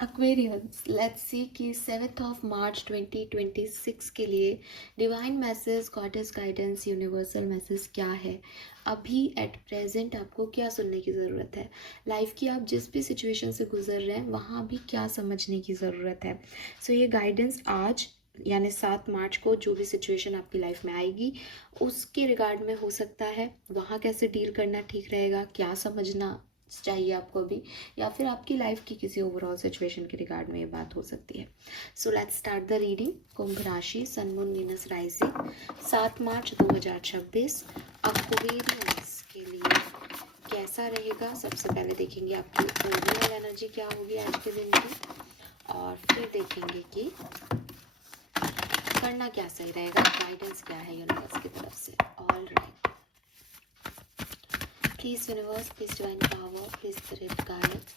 Aquarius, let's see कि 7 March 2026 के लिए divine message, goddess guidance, universal message क्या है। अभी एट प्रेजेंट आपको क्या सुनने की ज़रूरत है। लाइफ की आप जिस भी सिचुएशन से गुजर रहे हैं वहाँ भी क्या समझने की ज़रूरत है। सो ये गाइडेंस आज यानी 7 मार्च को जो भी सिचुएशन आपकी लाइफ में आएगी उसके रिगार्ड में हो सकता है। वहाँ कैसे डील करना ठीक रहेगा, क्या समझना चाहिए आपको अभी, या फिर आपकी लाइफ की किसी ओवरऑल सिचुएशन के रिगार्ड में ये बात हो सकती है। So let's start the reading. Kumbh राशि, sun moon Venus rising, 7 March 2026 Aquarius के लिए कैसा रहेगा। सबसे पहले देखेंगे आपकी ओवरऑल एनर्जी क्या होगी आज के दिन की, और फिर देखेंगे कि करना क्या सही रहेगा, गाइडेंस क्या है यूनिवर्स की तरफ से। All right, please universe, please divine power, please spirit guide,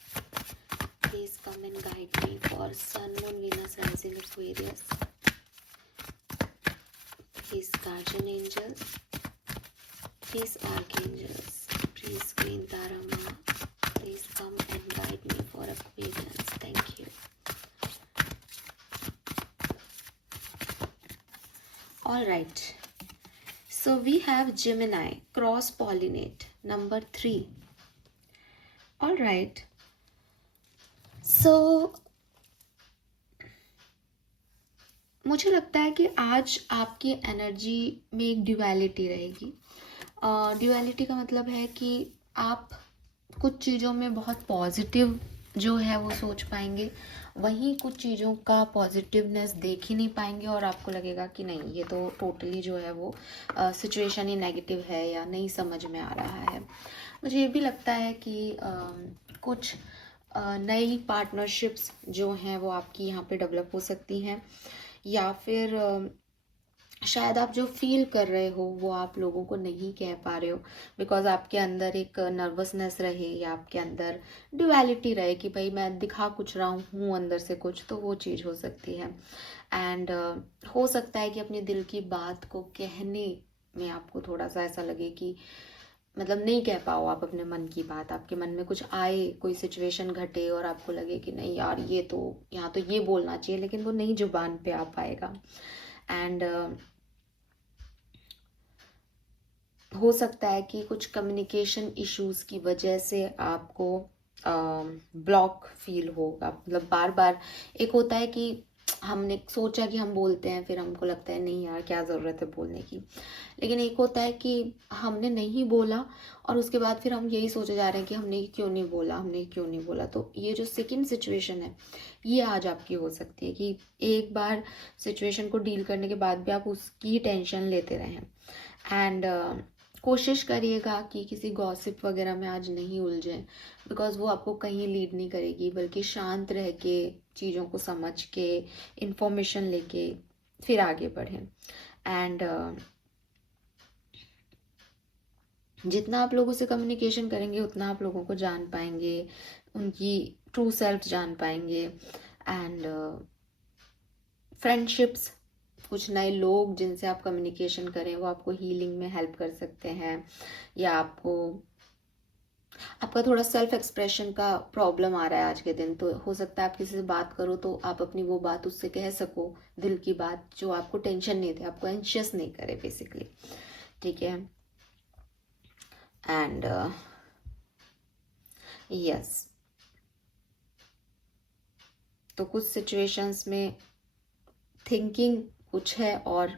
please come and guide me for sun, moon, Venus, rising, Aquarius. Please guardian angels, please archangels, please Queen Tarama, please come and guide me for Aquarius. Thank you. All right. So we have Gemini, cross pollinate, number 3. All right. So मुझे लगता है कि आज आपकी energy में एक duality रहेगी। Duality का मतलब है कि आप कुछ चीज़ों में बहुत पॉजिटिव जो है वो सोच पाएंगे, वहीं कुछ चीज़ों का पॉजिटिवनेस देख ही नहीं पाएंगे और आपको लगेगा कि नहीं, ये तो टोटली जो है वो सिचुएशन ही नेगेटिव है या नहीं समझ में आ रहा है। मुझे ये भी लगता है कि कुछ नई पार्टनरशिप्स जो हैं वो आपकी यहाँ पे डेवलप हो सकती हैं, या फिर शायद आप जो फील कर रहे हो वो आप लोगों को नहीं कह पा रहे हो बिकॉज आपके अंदर एक नर्वसनेस रहे या आपके अंदर ड्युअलिटी रहे कि भाई मैं दिखा कुछ रहा हूँ अंदर से कुछ, तो वो चीज़ हो सकती है। एंड हो सकता है कि अपने दिल की बात को कहने में आपको थोड़ा सा ऐसा लगे कि मतलब नहीं कह पाओ आप अपने मन की बात, आपके मन में कुछ आए, कोई सिचुएशन घटे और आपको लगे कि नहीं यार ये तो यहाँ तो ये बोलना चाहिए, लेकिन वो नहीं जुबान पे आ पाएगा। एंड हो सकता है कि कुछ कम्युनिकेशन इश्यूज की वजह से आपको ब्लॉक फील होगा। मतलब बार बार एक होता है कि हमने सोचा कि हम बोलते हैं, फिर हमको लगता है नहीं यार क्या ज़रूरत है बोलने की, लेकिन एक होता है कि हमने नहीं बोला और उसके बाद फिर हम यही सोचे जा रहे हैं कि हमने क्यों नहीं बोला, हमने क्यों नहीं बोला। तो ये जो सेकंड सिचुएशन है ये आज आपकी हो सकती है कि एक बार सिचुएशन को डील करने के बाद भी आप उसकी टेंशन लेते रहें। एंड कोशिश करिएगा कि किसी गॉसिप वगैरह में आज नहीं उलझें, बिकॉज वो आपको कहीं लीड नहीं करेगी, बल्कि शांत रह के चीज़ों को समझ के इंफॉर्मेशन लेके फिर आगे बढ़ें। एंड जितना आप लोगों से कम्युनिकेशन करेंगे उतना आप लोगों को जान पाएंगे, उनकी ट्रू सेल्फ जान पाएंगे। एंड फ्रेंडशिप्स, कुछ नए लोग जिनसे आप कम्युनिकेशन करें वो आपको हीलिंग में हेल्प कर सकते हैं, या आपका थोड़ा सेल्फ एक्सप्रेशन का प्रॉब्लम आ रहा है आज के दिन, तो हो सकता है आप किसी से बात करो तो आप अपनी वो बात उससे कह सको, दिल की बात जो आपको टेंशन नहीं दे, आपको एंशियस नहीं करे बेसिकली। ठीक है। एंड यस, तो कुछ सिचुएशंस में थिंकिंग कुछ है और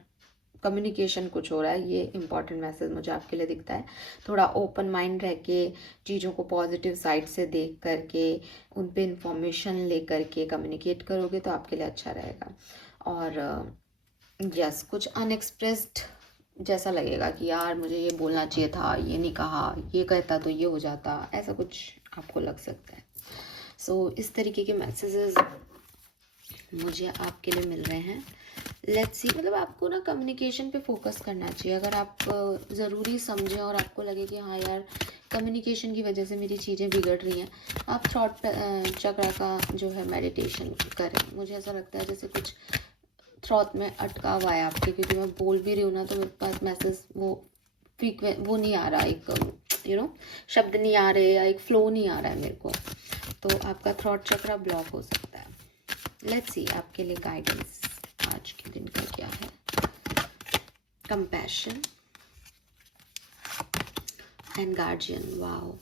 कम्युनिकेशन कुछ हो रहा है। ये इंपॉर्टेंट मैसेज मुझे आपके लिए दिखता है। थोड़ा ओपन माइंड रह के चीज़ों को पॉजिटिव साइड से देख करके उन पे इंफॉर्मेशन ले करके कम्युनिकेट करोगे तो आपके लिए अच्छा रहेगा। और यस, कुछ अनएक्सप्रेस्ड जैसा लगेगा कि यार मुझे ये बोलना चाहिए था, ये नहीं कहा, ये कहता तो ये हो जाता, ऐसा कुछ आपको लग सकता है। सो इस तरीके के मैसेजेस मुझे आपके लिए मिल रहे हैं। लेट्स सी, मतलब आपको ना कम्युनिकेशन पे फोकस करना चाहिए। अगर आप ज़रूरी समझें और आपको लगे कि हाँ यार कम्युनिकेशन की वजह से मेरी चीज़ें बिगड़ रही हैं, आप थॉट चक्र का जो है मेडिटेशन करें। मुझे ऐसा लगता है जैसे कुछ थ्रॉट में अटका हुआ है आपके, क्योंकि मैं बोल भी रही हूँ ना तो मेरे पास मैसेज वो नहीं आ रहा, एक शब्द नहीं आ रहे या एक फ्लो नहीं आ रहा है मेरे को। तो आपका थ्रॉट चक्रा ब्लॉक हो सकता है। लेट्स सी आपके लिए गाइडेंस आज के दिन का क्या है। Compassion and guardian, wow.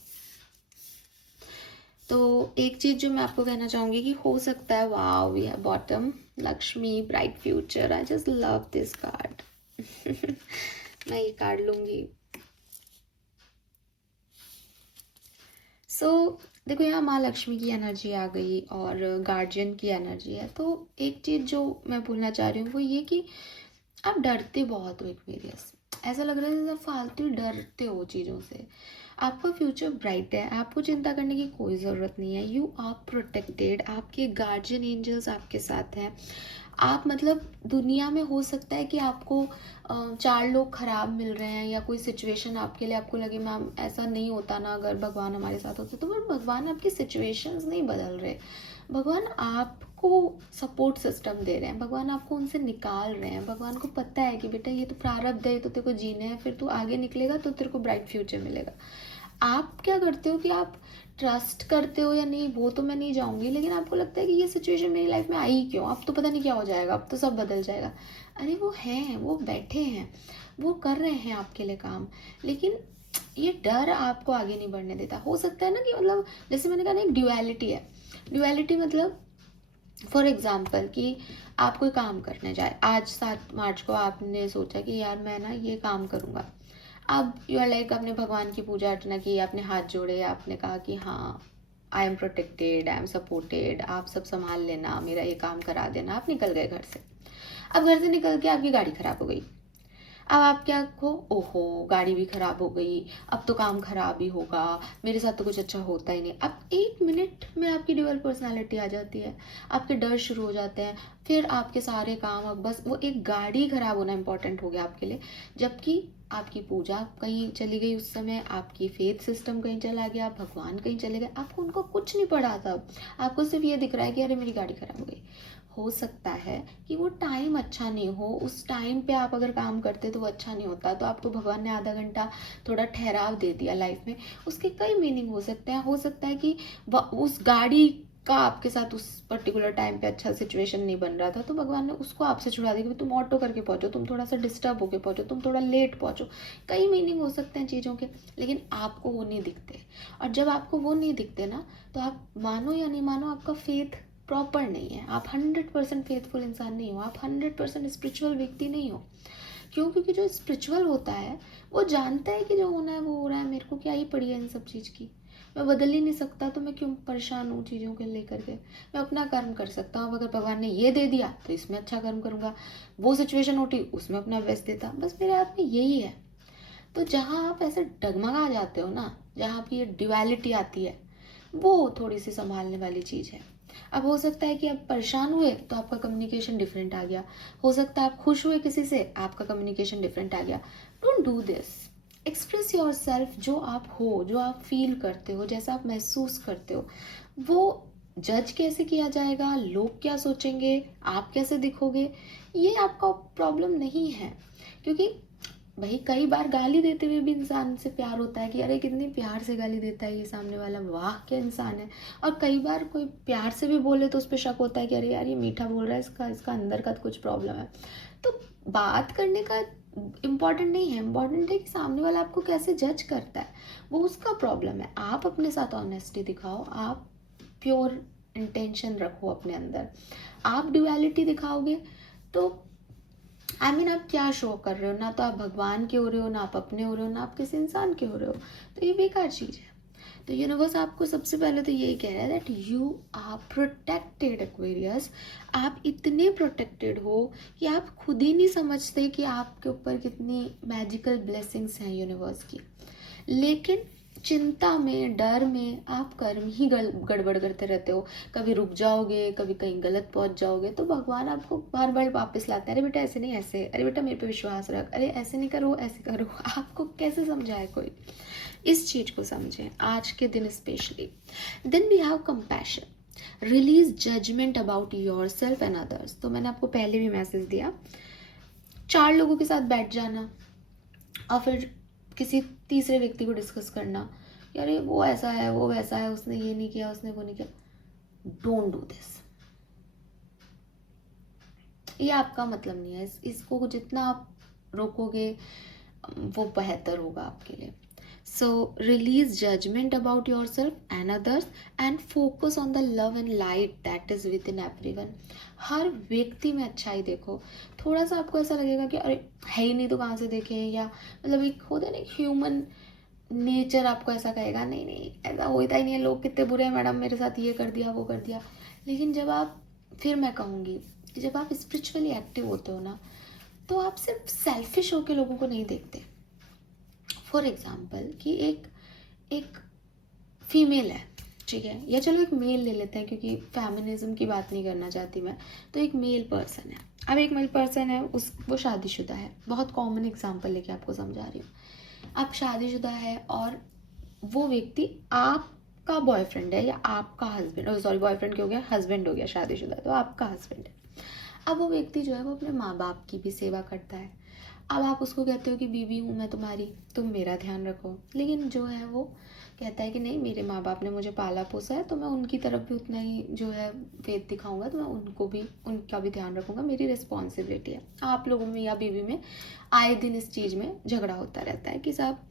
तो एक चीज़ जो मैं आपको कहना चाहूँगी कि हो सकता है, wow we have bottom Lakshmi bright future, I just love this card. मैं ये कार्ड लूँगी। देखो यहाँ माँ लक्ष्मी की एनर्जी आ गई और गार्जियन की एनर्जी है। तो एक चीज़ जो मैं बोलना चाह रही हूँ वो ये कि आप डरते बहुत हो एक्वेरियस। ऐसा लग रहा है जैसे आप फालतू डरते हो चीज़ों से। आपका फ्यूचर ब्राइट है, आपको चिंता करने की कोई ज़रूरत नहीं है। यू आर प्रोटेक्टेड, आपके गार्जियन एंजल्स आपके साथ हैं। आप मतलब दुनिया में हो सकता है कि आपको 4 लोग ख़राब मिल रहे हैं या कोई सिचुएशन आपके लिए आपको लगे मैम ऐसा नहीं होता ना अगर भगवान हमारे साथ होते, तो पर भगवान आपकी सिचुएशंस नहीं बदल रहे। भगवान आपको सपोर्ट सिस्टम दे रहे हैं, भगवान आपको उनसे निकाल रहे हैं। भगवान को पता है कि बेटा ये तो प्रारब्ध है, ये तो तेरे को जीने हैं, फिर तू आगे निकलेगा तो तेरे को ब्राइट फ्यूचर मिलेगा। आप क्या करते हो कि आप ट्रस्ट करते हो या नहीं वो तो मैं नहीं जाऊंगी, लेकिन आपको लगता है कि ये सिचुएशन मेरी लाइफ में आई क्यों, अब तो पता नहीं क्या हो जाएगा, अब तो सब बदल जाएगा। अरे वो हैं, वो बैठे हैं, वो कर रहे हैं आपके लिए काम, लेकिन ये डर आपको आगे नहीं बढ़ने देता। हो सकता है ना कि मतलब जैसे मैंने कहा ना एक ड्यूअलिटी है। ड्यूअलिटी मतलब फॉर एग्जाम्पल कि आप कोई काम करने जाए, आज 7 मार्च को आपने सोचा कि यार मैं ना ये काम करूँगा। अब यू आर लाइक आपने भगवान की पूजा अर्चना की, आपने हाथ जोड़े, आपने कहा कि हाँ I am protected, I am supported, आप सब संभाल लेना, मेरा ये काम करा देना। आप निकल गए घर से। अब घर से निकल के आपकी गाड़ी खराब हो गई। अब आप क्या हो, ओहो गाड़ी भी खराब हो गई, अब तो काम खराब ही होगा, मेरे साथ तो कुछ अच्छा होता ही नहीं। अब 1 मिनट में आपकी ड्यूअल पर्सनालिटी आ जाती है, आपके डर शुरू हो जाते हैं, फिर आपके सारे काम अब बस वो एक गाड़ी खराब होना इंपॉर्टेंट हो गया आपके लिए। जबकि आपकी पूजा कहीं चली गई उस समय, आपकी फेथ सिस्टम कहीं चला गया, भगवान कहीं चले गए, आपको उनको कुछ नहीं पड़ा था। आपको सिर्फ ये दिख रहा है कि अरे मेरी गाड़ी खराब हो गई। हो सकता है कि वो टाइम अच्छा नहीं हो, उस टाइम पे आप अगर काम करते तो वो अच्छा नहीं होता, तो आपको भगवान ने आधा घंटा थोड़ा ठहराव दे दिया लाइफ में। उसके कई मीनिंग हो सकते हैं। हो सकता है कि उस गाड़ी का आपके साथ उस पर्टिकुलर टाइम पे अच्छा सिचुएशन नहीं बन रहा था, तो भगवान ने उसको आपसे छुड़ा दिया कि तुम ऑटो करके पहुंचो, तुम थोड़ा सा डिस्टर्ब होके पहुंचो, तुम थोड़ा लेट पहुंचो। कई मीनिंग हो सकते हैं चीज़ों के, लेकिन आपको वो नहीं दिखते। और जब आपको वो नहीं दिखते ना, तो आप मानो या नहीं मानो आपका फेथ प्रॉपर नहीं है, आप 100% फेथफुल इंसान नहीं हो, आप 100% स्पिरिचुअल व्यक्ति नहीं हो। क्यों? क्योंकि जो स्पिरिचुअल होता है वो जानता है कि जो होना है वो हो रहा है, मेरे को क्या ही पड़ी है इन सब चीज़ की, मैं बदल ही नहीं सकता, तो मैं क्यों परेशान हूँ चीज़ों के लेकर के। मैं अपना कर्म कर सकता हूँ, अगर भगवान ने ये दे दिया तो इसमें अच्छा कर्म करूँगा, वो सिचुएशन उठी उसमें अपना बेस्ट देता, बस मेरे हाथ में यही है। तो जहाँ आप ऐसे डगमगा जाते हो ना, जहाँ आपकी ये ड्यूअलिटी आती है, वो थोड़ी सी संभालने वाली चीज़ है। अब हो सकता है कि आप परेशान हुए तो आपका कम्युनिकेशन डिफरेंट आ गया, हो सकता है आप खुश हुए किसी से, आपका कम्युनिकेशन डिफरेंट आ गया। Don't do this. Express your self, जो आप हो, जो आप फील करते हो, जैसा आप महसूस करते हो। वो जज कैसे किया जाएगा, लोग क्या सोचेंगे, आप कैसे दिखोगे, ये आपका प्रॉब्लम नहीं है। क्योंकि भाई कई बार गाली देते हुए भी इंसान से प्यार होता है कि अरे कितनी प्यार से गाली देता है ये सामने वाला, वाह क्या इंसान है। और कई बार कोई प्यार से भी बोले तो उस पर शक होता है कि अरे यार ये मीठा बोल रहा है, इसका इसका अंदर का कुछ प्रॉब्लम है। तो बात करने का इम्पॉर्टेंट नहीं है, इम्पॉर्टेंट है कि सामने वाला आपको कैसे जज करता है, वो उसका प्रॉब्लम है। आप अपने साथ ऑनेस्टी दिखाओ, आप प्योर इंटेंशन रखो अपने अंदर। आप ड्यूअलिटी दिखाओगे तो आप क्या शो कर रहे हो, ना तो आप भगवान के हो रहे हो, ना आप अपने हो रहे हो, ना आप किसी इंसान के हो रहे हो, तो ये बेकार चीज़ है। तो यूनिवर्स आपको सबसे पहले तो यही कह रहा है that you are protected Aquarius. आप इतने प्रोटेक्टेड हो कि आप खुद ही नहीं समझते कि आपके ऊपर कितनी मैजिकल ब्लेसिंग्स हैं यूनिवर्स की। लेकिन चिंता में, डर में आप कर्म ही गड़बड़ करते रहते हो। कभी रुक जाओगे, कभी कहीं गलत पहुंच जाओगे, तो भगवान आपको बार बार वापस लाते हैं, अरे बेटा ऐसे नहीं ऐसे, अरे बेटा मेरे पे विश्वास रख, अरे ऐसे नहीं करो ऐसे करो। आपको कैसे समझाए कोई, इस चीज़ को समझें आज के दिन specially. Then we have compassion, release judgement about yourself and others. तो मैंने आपको पहले भी मैसेज दिया, 4 लोगों के साथ बैठ जाना और फिर किसी तीसरे व्यक्ति को डिस्कस करना, यार ये वो ऐसा है, वो वैसा है, उसने ये नहीं किया, उसने वो नहीं किया। Don't do this. ये आपका मतलब नहीं है। इसको जितना आप रोकोगे वो बेहतर होगा आपके लिए। So release judgement about yourself and others and focus on the love and light that is within everyone. हर व्यक्ति में अच्छाई देखो। थोड़ा सा आपको ऐसा लगेगा कि अरे है ही नहीं तो कहाँ से देखें, या मतलब एक होता है ना ह्यूमन नेचर आपको ऐसा कहेगा नहीं नहीं ऐसा होता ही नहीं है, लोग कितने बुरे हैं मैडम, मेरे साथ ये कर दिया वो कर दिया। लेकिन जब आप, फिर मैं कहूँगी कि जब आप स्पिरिचुअली एक्टिव होते हो ना, तो आप सिर्फ सेल्फिश होकर लोगों को नहीं देखते। फॉर एग्जाम्पल कि एक फीमेल है, ठीक है, या चलो एक मेल ले लेते हैं क्योंकि फेमिनिज्म की बात नहीं करना चाहती मैं। तो एक मेल पर्सन है, अब एक मेल पर्सन है, वो शादीशुदा है, बहुत कॉमन एग्जाम्पल लेके आपको समझा रही हूँ। आप शादीशुदा है और वो व्यक्ति आपका बॉयफ्रेंड है या आपका हस्बैंड, सॉरी बॉयफ्रेंड क्या हो गया, हस्बैंड हो गया, शादीशुदा तो आपका हस्बैंड है। अब वो व्यक्ति जो है वो अपने माँ बाप की भी सेवा करता है। अब आप उसको कहते हो कि बीवी हूँ मैं तुम्हारी, तुम मेरा ध्यान रखो, लेकिन जो है वो कहता है कि नहीं मेरे माँ बाप ने मुझे पाला पोसा है तो मैं उनकी तरफ भी उतना ही जो है फेथ दिखाऊंगा, तो मैं उनको भी, उनका भी ध्यान रखूंगा, मेरी रिस्पॉन्सिबिलिटी है। आप लोगों में या बीवी में आए दिन इस चीज़ में झगड़ा होता रहता है कि साहब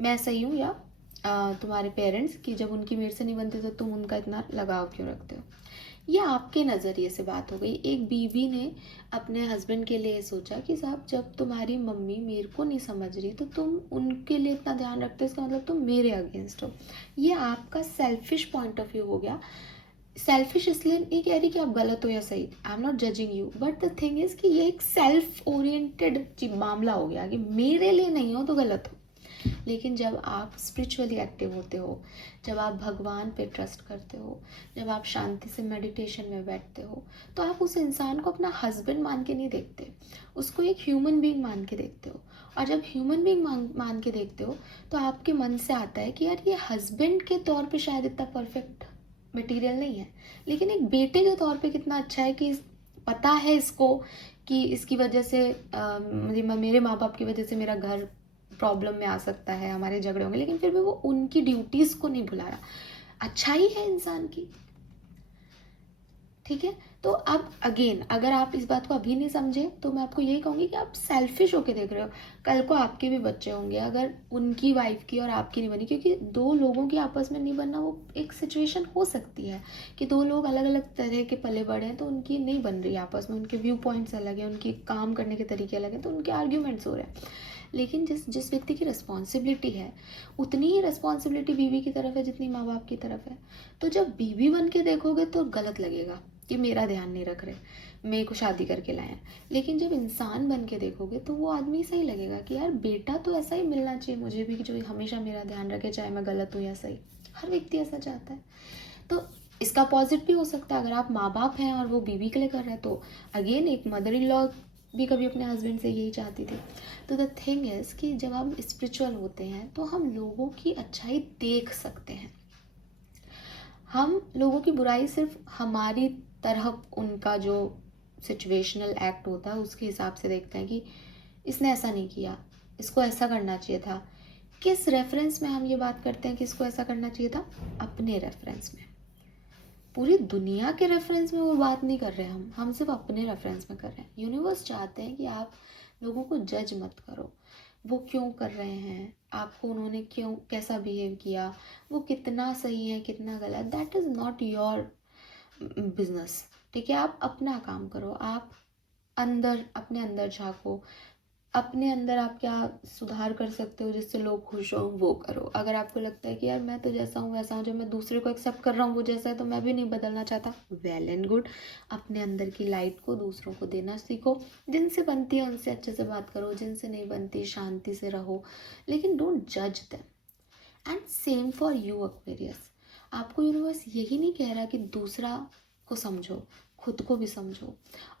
मैं सही हूँ या तुम्हारे पेरेंट्स की जब उनकी मेरे से नहीं बनती तो तुम उनका इतना लगाव क्यों रखते हो। ये आपके नज़रिए से बात हो गई। एक बीवी ने अपने हस्बैंड के लिए सोचा कि साहब जब तुम्हारी मम्मी मेरे को नहीं समझ रही तो तुम उनके लिए इतना ध्यान रखते हो, इसका मतलब तुम मेरे अगेंस्ट हो। ये आपका सेल्फिश पॉइंट ऑफ व्यू हो गया। सेल्फिश इसलिए नहीं कह रही कि आप गलत हो या सही, I am not judging you, but the thing is कि ये एक सेल्फ ओरिएंटेड मामला हो गया कि मेरे लिए नहीं हो तो गलत हो। लेकिन जब आप स्पिरिचुअली एक्टिव होते हो, जब आप भगवान पे ट्रस्ट करते हो, जब आप शांति से मेडिटेशन में बैठते हो, तो आप उस इंसान को अपना हस्बैंड मान के नहीं देखते, उसको एक ह्यूमन बीइंग मान के देखते हो। और जब ह्यूमन बीइंग मान के देखते हो तो आपके मन से आता है कि यार ये हस्बैंड के तौर पे शायद इतना परफेक्ट मटेरियल नहीं है, लेकिन एक बेटे के तौर पे कितना अच्छा है कि पता है इसको कि इसकी वजह से मेरे माँ बाप की वजह से मेरा घर प्रॉब्लम में आ सकता है, हमारे झगड़े होंगे, लेकिन फिर भी वो उनकी ड्यूटीज़ को नहीं भुला रहा। अच्छा ही है इंसान की, ठीक है। तो अब अगेन अगर आप इस बात को अभी नहीं समझे तो मैं आपको यही कहूँगी कि आप सेल्फिश होके देख रहे हो। कल को आपके भी बच्चे होंगे, अगर उनकी वाइफ की और आपकी नहीं बनी, क्योंकि दो लोगों की आपस में नहीं बनना वो एक सिचुएशन हो सकती है कि दो लोग अलग अलग तरह के पले बड़े हैं तो उनकी नहीं बन रही आपस में, उनके व्यू पॉइंट्स अलग हैं, उनके काम करने के तरीके अलग हैं, तो उनके आर्ग्यूमेंट्स हो रहे हैं। लेकिन जिस जिस व्यक्ति की रिस्पॉन्सिबिलिटी है उतनी ही रिस्पॉन्सिबिलिटी बीवी की तरफ है जितनी माँ बाप की तरफ है। तो जब बीवी बन के देखोगे तो गलत लगेगा कि मेरा ध्यान नहीं रख रहे, मेरे को शादी करके लाए हैं। लेकिन जब इंसान बन के देखोगे तो वो आदमी सही लगेगा कि यार बेटा तो ऐसा ही मिलना चाहिए मुझे भी, कि जो हमेशा मेरा ध्यान रखे, चाहे मैं गलत हूँ या सही। हर व्यक्ति ऐसा चाहता है। तो इसका अपोजिट भी हो सकता है, अगर आप माँ बाप हैं और वो बीवी के लिए कर रहे हैं तो अगेन एक मदर इन लॉ भी कभी अपने हस्बैंड से यही चाहती थी। तो द थिंग इज़ कि जब हम स्पिरिचुअल होते हैं तो हम लोगों की अच्छाई देख सकते हैं। हम लोगों की बुराई सिर्फ हमारी तरह उनका जो सिचुएशनल एक्ट होता है उसके हिसाब से देखते हैं कि इसने ऐसा नहीं किया, इसको ऐसा करना चाहिए था। किस रेफरेंस में हम ये बात करते हैं कि इसको ऐसा करना चाहिए था? अपने रेफरेंस में। पूरी दुनिया के रेफरेंस में वो बात नहीं कर रहे हैं, हम सिर्फ अपने रेफरेंस में कर रहे हैं। यूनिवर्स चाहते हैं कि आप लोगों को जज मत करो, वो क्यों कर रहे हैं, आपको उन्होंने क्यों कैसा बिहेव किया, वो कितना सही है कितना गलत, that is not your business. ठीक है, आप अपना काम करो, आप अंदर अपने अंदर झांको, अपने अंदर आप क्या सुधार कर सकते हो जिससे लोग खुश हो वो करो। अगर आपको लगता है कि यार मैं तो जैसा हूँ वैसा हूँ, जब मैं दूसरे को एक्सेप्ट कर रहा हूँ वो जैसा है तो मैं भी नहीं बदलना चाहता, वेल एंड गुड। अपने अंदर की लाइट को दूसरों को देना सीखो, जिनसे बनती है उनसे अच्छे से बात करो, जिनसे नहीं बनती शांति से रहो, लेकिन डोंट जज them. And same for you Aquarius. आपको यूनिवर्स यही नहीं कह रहा कि दूसरा को समझो, खुद को भी समझो।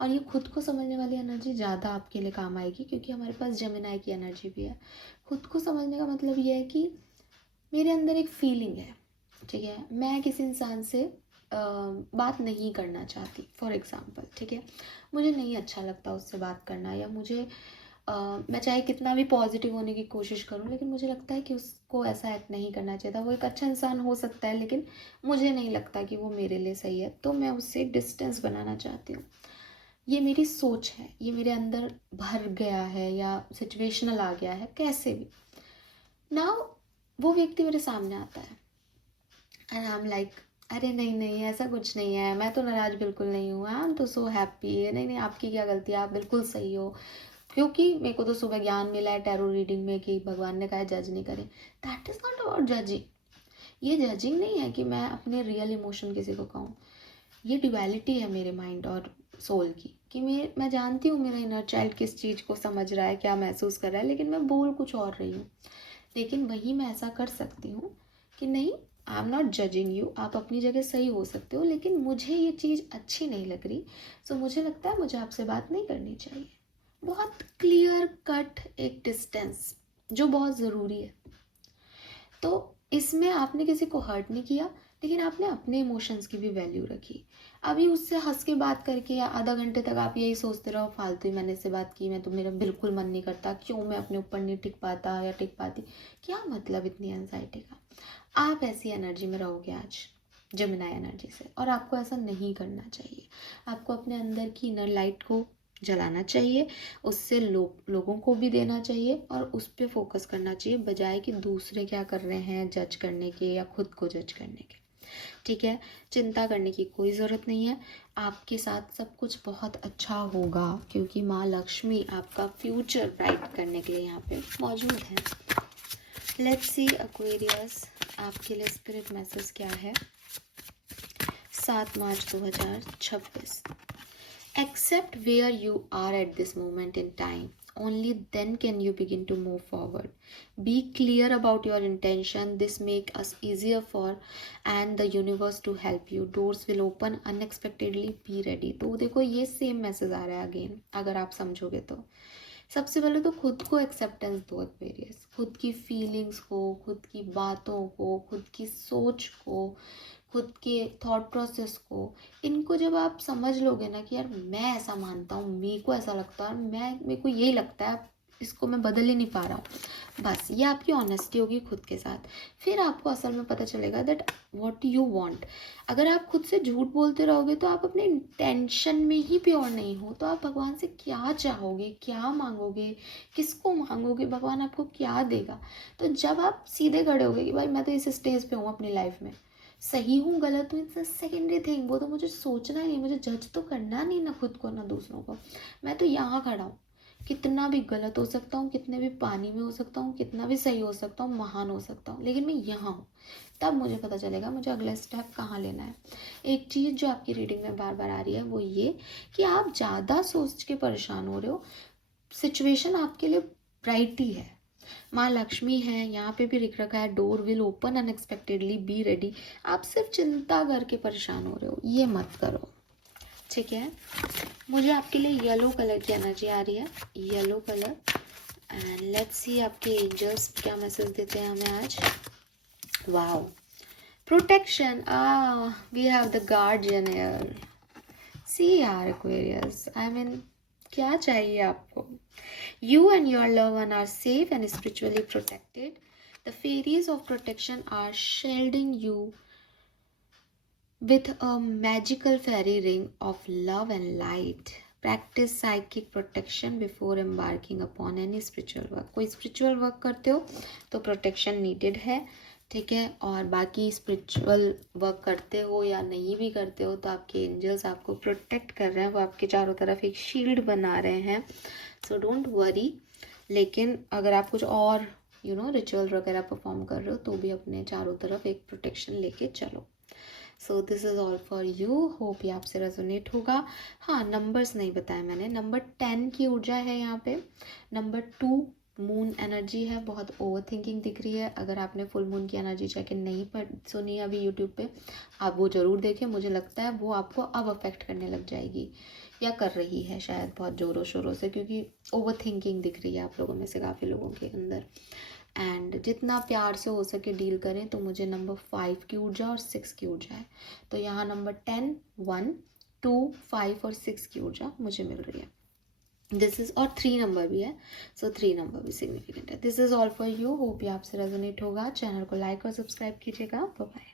और ये खुद को समझने वाली एनर्जी ज़्यादा आपके लिए काम आएगी क्योंकि हमारे पास जेमिनाई की एनर्जी भी है। खुद को समझने का मतलब ये है कि मेरे अंदर एक फीलिंग है, ठीक है, मैं किसी इंसान से बात नहीं करना चाहती फॉर एग्ज़ाम्पल, ठीक है, मुझे नहीं अच्छा लगता उससे बात करना, या मुझे मैं चाहे कितना भी पॉजिटिव होने की कोशिश करूं, लेकिन मुझे लगता है कि उसको ऐसा एक्ट नहीं करना चाहिए था। वो एक अच्छा इंसान हो सकता है, लेकिन मुझे नहीं लगता कि वो मेरे लिए सही है, तो मैं उससे डिस्टेंस बनाना चाहती हूँ। ये मेरी सोच है, ये मेरे अंदर भर गया है या सिचुएशनल आ गया है, कैसे भी। नाउ वो व्यक्ति मेरे सामने आता है एंड आई एम लाइक, अरे नहीं नहीं, ऐसा कुछ नहीं है, मैं तो नाराज बिल्कुल नहीं हूँ, आई एम तो सो हैप्पी। नहीं नहीं, आपकी क्या गलती है, आप बिल्कुल सही हो, क्योंकि मेरे को तो सुबह ज्ञान मिला है टैरो रीडिंग में कि भगवान ने कहा है जज नहीं करें। That is not about judging. ये जजिंग नहीं है कि मैं अपने रियल इमोशन किसी को कहूँ। ये ड्युअलिटी है मेरे माइंड और सोल की, कि मैं जानती हूँ मेरा इनर चाइल्ड किस चीज़ को समझ रहा है, क्या महसूस कर रहा है, लेकिन मैं बोल कुछ और रही हूँ। लेकिन वही मैं ऐसा कर सकती हूँ कि नहीं, I am not judging you, आप अपनी जगह सही हो सकते हो, लेकिन मुझे ये चीज़ अच्छी नहीं लग रही, सो मुझे लगता है मुझे आपसे बात नहीं करनी चाहिए। बहुत क्लियर कट एक डिस्टेंस जो बहुत ज़रूरी है। तो इसमें आपने किसी को हर्ट नहीं किया, लेकिन आपने अपने इमोशंस की भी वैल्यू रखी। अभी उससे हंस के बात करके या आधा घंटे तक आप यही सोचते रहो, फालतू ही मैंने इससे बात की, मैं तो, मेरा बिल्कुल मन नहीं करता, क्यों मैं अपने ऊपर नहीं टिक पाता या टिक पाती, क्या मतलब इतनी एंजाइटी का। आप ऐसी एनर्जी में रहोगे आज, जेमिनाई एनर्जी से, और आपको ऐसा नहीं करना चाहिए। आपको अपने अंदर की इनर लाइट को जलाना चाहिए, उससे लोगों को भी देना चाहिए, और उस पर फोकस करना चाहिए, बजाय कि दूसरे क्या कर रहे हैं जज करने के या खुद को जज करने के। ठीक है, चिंता करने की कोई ज़रूरत नहीं है, आपके साथ सब कुछ बहुत अच्छा होगा, क्योंकि माँ लक्ष्मी आपका फ्यूचर ब्राइट करने के लिए यहाँ पे मौजूद है। लेट्स सी एक्वेरियस, आपके लिए स्पिरिट मैसेज क्या है 7 March 2026। Accept where you are at this moment in time. Only then can you begin to move forward. Be clear about your intention. This make us easier for and the universe to help you. Doors will open unexpectedly. Be ready. तो देखो ये same message आ रहा है again, अगर आप समझोगे तो। सबसे पहले तो खुद को एक्सेप्टेंस दो एक्वेरियस, खुद की फीलिंग्स को, खुद की बातों को, खुद की सोच को, खुद के थॉट प्रोसेस को। इनको जब आप समझ लोगे ना कि यार मैं ऐसा मानता हूँ, मेरे को ऐसा लगता है, मेरे को यही लगता है, इसको मैं बदल ही नहीं पा रहा हूँ, बस ये आपकी ऑनेस्टी होगी खुद के साथ। फिर आपको असल में पता चलेगा दैट व्हाट यू वांट। अगर आप खुद से झूठ बोलते रहोगे तो आप अपने इंटेंशन में ही प्योर नहीं हो, तो आप भगवान से क्या चाहोगे, क्या मांगोगे, किसको मांगोगे, भगवान आपको क्या देगा। तो जब आप सीधे खड़े होगे कि भाई मैं तो इस स्टेज पे हूँ अपनी लाइफ में, सही हूँ गलत हूँ इट्स सेकेंडरी थिंग, वो तो मुझे सोचना ही नहीं, मुझे जज तो करना नहीं, ना खुद को ना दूसरों को। मैं तो यहाँ खड़ा हूँ, कितना भी गलत हो सकता हूँ, कितने भी पानी में हो सकता हूँ, कितना भी सही हो सकता हूँ, महान हो सकता हूँ, लेकिन मैं यहाँ हूँ। तब मुझे पता चलेगा मुझे अगला स्टेप कहाँ लेना है। एक चीज़ जो आपकी रीडिंग में बार बार आ रही है वो ये कि आप ज़्यादा सोच के परेशान हो रहे हो, सिचुएशन आपके लिए ब्राइट ही है। माँ लक्ष्मी है, यहाँ पे भी लिख रखा है door will open unexpectedly, be ready. आप सिर्फ चिंता करके परेशान हो रहे हो, ये मत करो, ठीक है। मुझे आपके लिए येलो कलर की एनर्जी आ रही है, yellow colour, and let's see आपके एंजल्स क्या मैसेज देते हैं हमें आज। Wow, protection, we have the guardian here. See यार एक्वेरियस, आई मीन क्या चाहिए आपको। You and your loved one are safe and spiritually protected. The fairies of protection are shielding you with a magical fairy ring of love and light. Practice psychic protection before embarking upon any spiritual work. कोई spiritual work करते हो तो protection needed है, ठीक है। और बाकी spiritual work करते हो या नहीं भी करते हो तो आपके एंजल्स आपको प्रोटेक्ट कर रहे हैं, वो आपके चारों तरफ एक शील्ड बना रहे हैं, सो डोंट वरी। लेकिन अगर आप कुछ और रिचुअल वगैरह परफॉर्म कर रहे हो तो भी अपने चारों तरफ एक प्रोटेक्शन लेके चलो। So this is all for you, hope ये आपसे रेजोनेट होगा। हाँ, नंबर्स नहीं बताया मैंने, नंबर 10 की ऊर्जा है यहाँ पे, नंबर 2 मून एनर्जी है, बहुत ओवर थिंकिंग दिख रही है। अगर आपने फुल मून की एनर्जी चेक इन नहीं सुनी अभी यूट्यूब पे, आप वो ज़रूर देखें, मुझे लगता है वो आपको अब अफेक्ट करने लग जाएगी, या कर रही है शायद बहुत ज़ोरों शोरों से, क्योंकि ओवर थिंकिंग दिख रही है आप लोगों में से काफ़ी लोगों के अंदर। एंड जितना प्यार से हो सके डील करें। तो मुझे नंबर 5 की ऊर्जा और 6 की ऊर्जा है, तो यहाँ नंबर 10, 1, 2, 5 और 6 की ऊर्जा मुझे मिल रही है। दिस इज, और 3 नंबर भी है, सो 3 नंबर भी सिग्निफिकेंट है। This is all for you, hope ये आपसे रेजोनेट होगा। चैनल को लाइक और सब्सक्राइब कीजिएगा। Bye bye.